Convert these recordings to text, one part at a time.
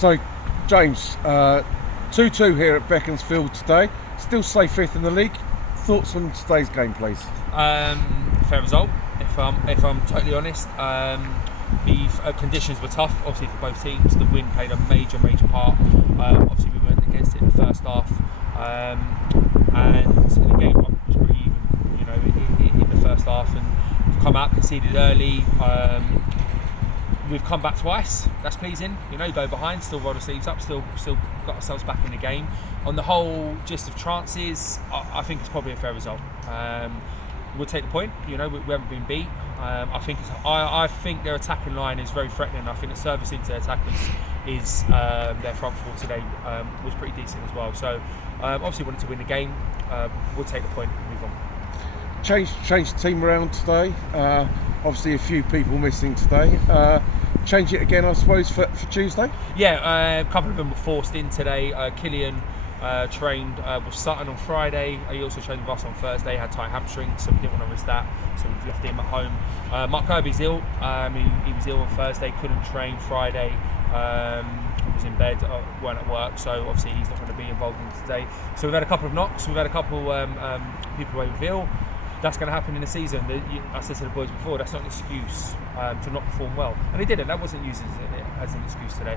So, James, 2-2 here at Beaconsfield today. Still stay fifth in the league. Thoughts on today's game, please? Fair result, if I'm totally honest. The conditions were tough, obviously, for both teams. The wind played a major part. Obviously, we went against it in the first half, and the game was pretty even, in the first half. And we've come out, conceded early. We've come back twice. That's pleasing. Go behind, still roll the sleeves up, still got ourselves back in the game. On the whole, gist of chances, I think it's probably a fair result. We'll take the point. We haven't been beat. I think their attacking line is very threatening. I think the service into their attackers is their front four today was pretty decent as well. So obviously wanted to win the game. We'll take the point and move on. Change the team around today. Obviously a few people missing today. Change it again, I suppose, for Tuesday? Yeah, a couple of them were forced in today. Killian trained with Sutton on Friday. He also trained with us on Thursday, had tight hamstrings, so we didn't want to risk that, so we've left him at home. Mark Kirby's ill. He was ill on Thursday, couldn't train Friday. Was in bed, weren't at work, so obviously he's not going to be involved in today. So we've had a couple of knocks, we've had a couple people away with ill. That's going to happen in the season. I said to the boys before, that's not an excuse to not perform well. And they didn't. That wasn't used as an excuse today.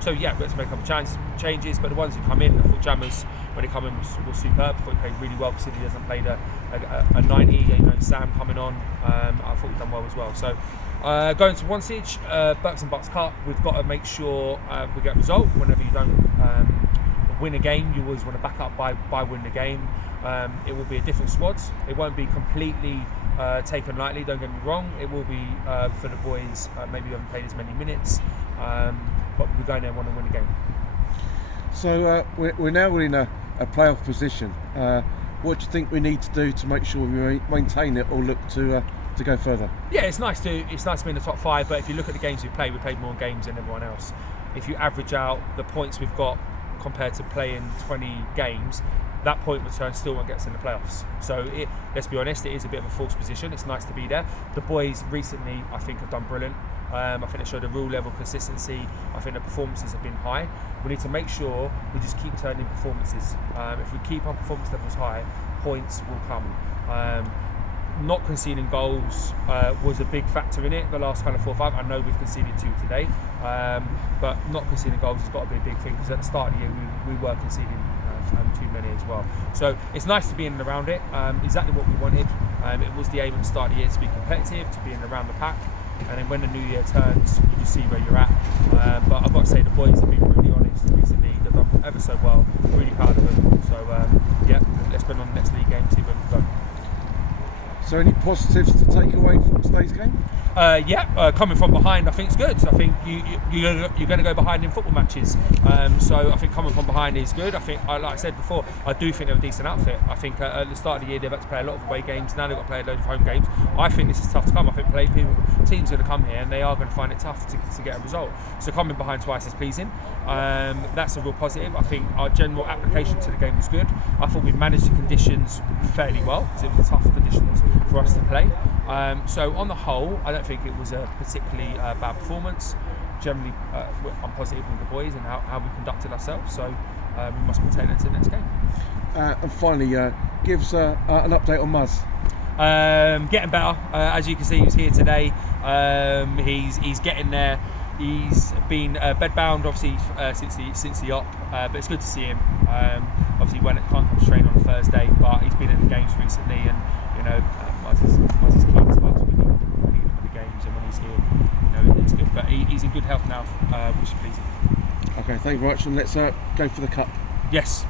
So yeah, let's make a couple of changes. But the ones who come in, I thought Jammers, when he came in, was superb. I thought he played really well, considering he hasn't played a 90. Sam coming on, I thought he'd done well as well. So going to Wantage, Berks and Bucks Cup, we've got to make sure we get a result. Whenever you don't win a game, you always want to back up by winning the game. It will be a different squad. It won't be completely taken lightly, don't get me wrong. It will be for the boys, maybe who haven't played as many minutes, but we're going there and want to win the game. So we're now in a playoff position. What do you think we need to do to make sure we maintain it or look to go further? Yeah, it's nice to be in the top 5, but if you look at the games we played more games than everyone else. If you average out the points we've got compared to playing 20 games, that point return still won't get us in the playoffs. So let's be honest, it is a bit of a false position. It's nice to be there. The boys recently, I think, have done brilliant. I think they showed a real level of consistency. I think the performances have been high. We need to make sure we just keep turning performances. If we keep our performance levels high, points will come. Not conceding goals was a big factor in it the last kind of 4 or 5. I know we've conceded 2 today, but not conceding goals has got to be a big thing, because at the start of the year we were conceding too many as well. So it's nice to be in and around it. Exactly what we wanted. It was the aim at the start of the year to be competitive, to be in and around the pack, and then when the new year turns, you just see where you're at. But I've got to say, the boys have been really honest recently. They've done ever so well. Really proud of them. So yeah, let's bring on the next league game, see where we go. So any positives to take away from today's game? Coming from behind, I think it's good. I think you're going to go behind in football matches. So I think coming from behind is good. I think, like I said before, I do think they're a decent outfit. I think at the start of the year they've had to play a lot of away games. Now they've got to play a load of home games. I think this is tough to come. I think teams are going to come here and they are going to find it tough to get a result. So coming behind twice is pleasing. That's a real positive. I think our general application to the game was good. I thought we managed the conditions fairly well, because it was tough conditions for us to play. So on the whole, I don't think it was a particularly bad performance. Generally, I'm positive with the boys and how we conducted ourselves. So we must maintain that to the next game. And finally, give us an update on Muzz. Getting better. As you can see, he was here today. He's getting there. He's been bedbound, obviously, since the op, but it's good to see him. Obviously, when it can't come straight on a Thursday, but he's been in the games recently, and Muzz is key to us winning the games, and when he's here, it's good. But he's in good health now, which is pleasing. Okay, thank you very much, and let's go for the cup. Yes.